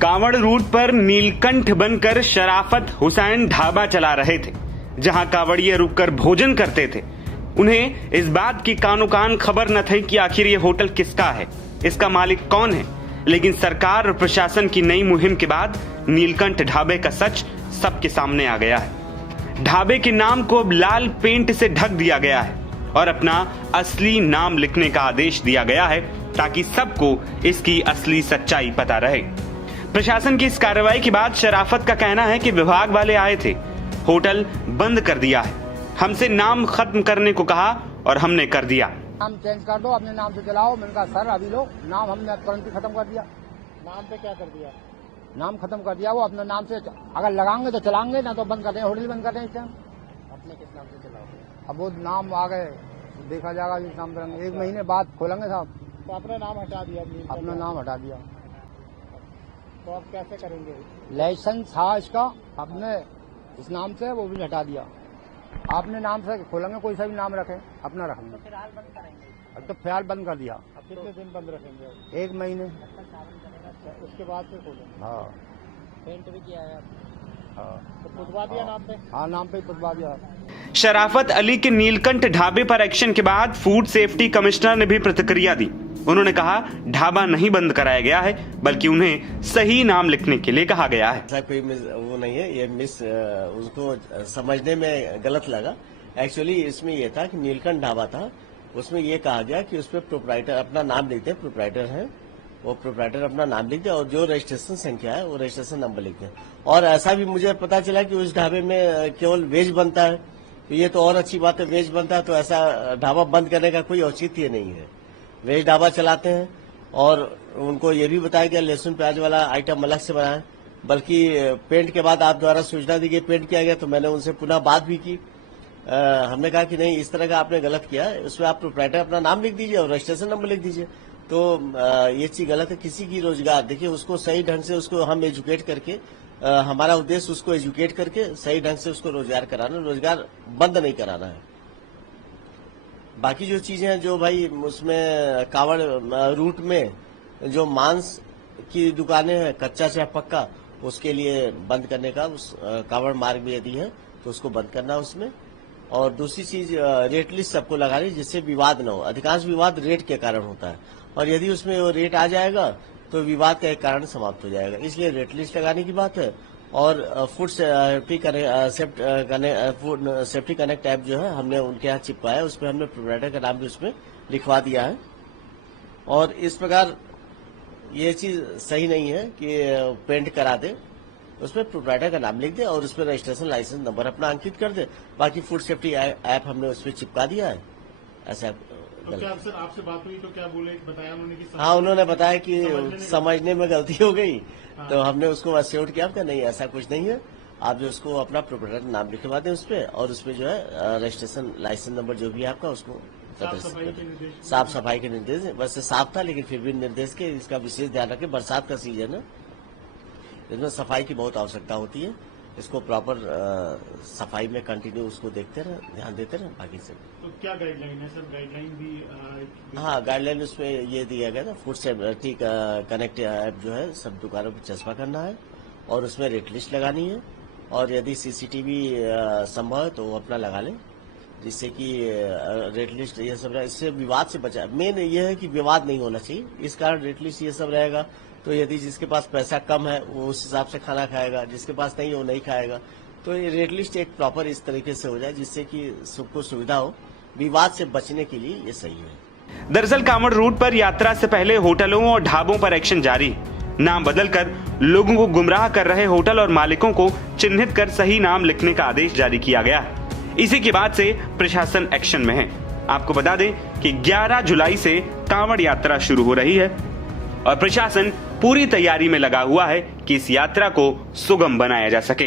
Kanwar root पर नीलकंठ बनकर शराफत हुसैन ढाबा चला रहे थे, जहां कांवड़िये रुककर भोजन करते थे। उन्हें इस बात की कानो कान खबर न थी कि आखिर ये होटल किसका है, इसका मालिक कौन है। लेकिन सरकार और प्रशासन की नई मुहिम के बाद नीलकंठ ढाबे का सच सबके सामने आ गया है। ढाबे के नाम को अब लाल पेंट से ढक दिया गया है और अपना असली नाम लिखने का आदेश दिया गया है, ताकि सबको इसकी असली सच्चाई पता रहे। प्रशासन की इस कार्रवाई के बाद शराफत का कहना है कि विभाग वाले आए थे, होटल बंद कर दिया है, हमसे नाम खत्म करने को कहा और हमने कर दिया। नाम चेंज कर दो, अपने नाम से चलाओ। मैंने कहा सर अभी लो, नाम हमने तुरंत ही खत्म कर दिया। नाम पे क्या कर दिया? नाम खत्म कर दिया। वो अपने नाम से अगर लगाएंगे तो चलाएंगे, ना तो बंद कर देंगे, होटल बंद कर देंगे इस टाइम। अपने किस नाम से चलाओगे? अब वो नाम आ गए, देखा जाएगा जिस नाम पर। 1 महीने बाद खोलेंगे साहब। तो अपना नाम हटा दिया? अपना नाम हटा दिया। तो आप कैसे करेंगे? लाइसेंस था इसका, अपने इस नाम से, वो भी हटा दिया। आपने नाम से खोलेंगे, कोई सा भी नाम रखें, अपना रखेंगे। तो फिलहाल बंद करेंगे? अब तो फिलहाल बंद कर दिया। अब कितने दिन बंद रखेंगे? 1 महीने। उसके बाद फिर खोलेंगे? हाँ। पेंट भी किया है? हाँ। तो पुतवा दिया नाम पे? हाँ, नाम पे पुतवा दिया। शराफत अली के नीलकंठ ढाबे पर एक्शन के बाद फूड सेफ्टी कमिश्नर ने भी प्रतिक्रिया दी। उन्होंने कहा ढाबा नहीं बंद कराया गया है, बल्कि उन्हें सही नाम लिखने के लिए कहा गया है। ऐसा कोई वो नहीं है, ये उसको समझने में गलत लगा। एक्चुअली इसमें ये था कि नीलकंठ ढाबा था, उसमें ये कहा गया कि उसमें प्रोप्राइटर अपना नाम लिखते हैं, प्रोप्राइटर है वो, प्रोप्राइटर अपना नाम लिखते हैं और जो रजिस्ट्रेशन संख्या है वो रजिस्ट्रेशन नंबर लिखते हैं। और ऐसा भी मुझे पता चला कि उस ढाबे में केवल वेज बनता है, तो ये तो और अच्छी बात है। वेज बनता है तो ऐसा ढाबा बंद करने का कोई औचित्य नहीं है। वेज ढाबा चलाते हैं और उनको ये भी बताया गया लहसुन प्याज वाला आइटम अलग से बनाए। बल्कि पेंट के बाद आप द्वारा सूचना दी गई पेंट किया गया, तो मैंने उनसे पुनः बात भी की। हमने कहा कि नहीं, इस तरह का आपने गलत किया, उसमें आप प्रोप्राइटर अपना नाम लिख दीजिए और रजिस्ट्रेशन नंबर लिख दीजिए। तो ये चीज गलत है। किसी की रोजगार देखिए, उसको सही ढंग से उसको हम एजुकेट करके, हमारा उद्देश्य उसको एजुकेट करके सही ढंग से उसको रोजगार कराना, रोजगार बंद नहीं कराना है। बाकी जो चीजें हैं, जो भाई उसमें कांवड़ रूट में जो मांस की दुकानें हैं, कच्चा चाहे पक्का, उसके लिए बंद करने का, उस कांवड़ मार्ग में यदि है तो उसको बंद करना उसमें। और दूसरी चीज, रेट लिस्ट सबको लगानी जिससे विवाद न हो। अधिकांश विवाद रेट के कारण होता है और यदि उसमें वो रेट आ जाएगा तो विवाद का एक कारण समाप्त हो जाएगा। इसलिए रेट लिस्ट लगाने की बात है। और फूड सेफ्टी कनेक्ट ऐप जो है हमने उनके यहाँ चिपकाया है, उसमें हमने प्रोप्राइटर का नाम भी उसमें लिखवा दिया है। और इस प्रकार ये चीज सही नहीं है कि पेंट करा दे, उसमें प्रोप्राइटर का नाम लिख दे और उसमें रजिस्ट्रेशन लाइसेंस नंबर अपना अंकित कर दे। बाकी फूड सेफ्टी ऐप हमने उसमें चिपका दिया है। ऐसा तो क्या सर आपसे बात हुई तो क्या बोले, बताया उन्होंने कि हाँ, उन्होंने बताया कि समझने में गलती हो गई। हाँ। तो हमने उसको अस्योर किया कि नहीं, ऐसा कुछ नहीं है। आप जो उसको अपना प्रोप्राइटर नाम लिखवा दें उसपे, और उसपे जो है रजिस्ट्रेशन लाइसेंस नंबर जो भी है आपका, उसको साफ सफाई के निर्देश। वैसे साफ था लेकिन फिर भी निर्देश के इसका विशेष ध्यान रखें। बरसात का सीजन है, इसमें सफाई की बहुत आवश्यकता होती है। इसको प्रॉपर सफाई में कंटिन्यू उसको देखते रहे, ध्यान देते रहे। बाकी से तो क्या गाइडलाइन है सर? गाइडलाइन भी हाँ, गाइडलाइन उसमें ये दिया गया था, फूड सेफ्टी कनेक्ट ऐप जो है सब दुकानों पर चस्पा करना है और उसमें रेट लिस्ट लगानी है। और यदि सीसीटीवी संभव है तो वो अपना लगा लें, जिससे कि रेट लिस्ट ये सब, इससे विवाद से बचा। मेन ये है कि विवाद नहीं होना चाहिए, इस कारण रेट लिस्ट ये सब रहेगा। तो यदि जिसके पास पैसा कम है वो उस हिसाब से खाना खाएगा, जिसके पास नहीं है वो नहीं खाएगा। तो ये रेट लिस्ट एक प्रॉपर इस तरीके से हो जाए जिससे कि सबको सुविधा हो। विवाद से बचने के लिए ये सही है। दरअसल कांवड़ रूट पर यात्रा से पहले होटलों और ढाबों पर एक्शन जारी। नाम बदलकर लोगों को गुमराह कर रहे होटल और मालिकों को चिन्हित कर सही नाम लिखने का आदेश जारी किया गया है। इसी के बाद से प्रशासन एक्शन में है। आपको बता दें कि 11 जुलाई से कांवड़ यात्रा शुरू हो रही है और प्रशासन पूरी तैयारी में लगा हुआ है कि इस यात्रा को सुगम बनाया जा सके।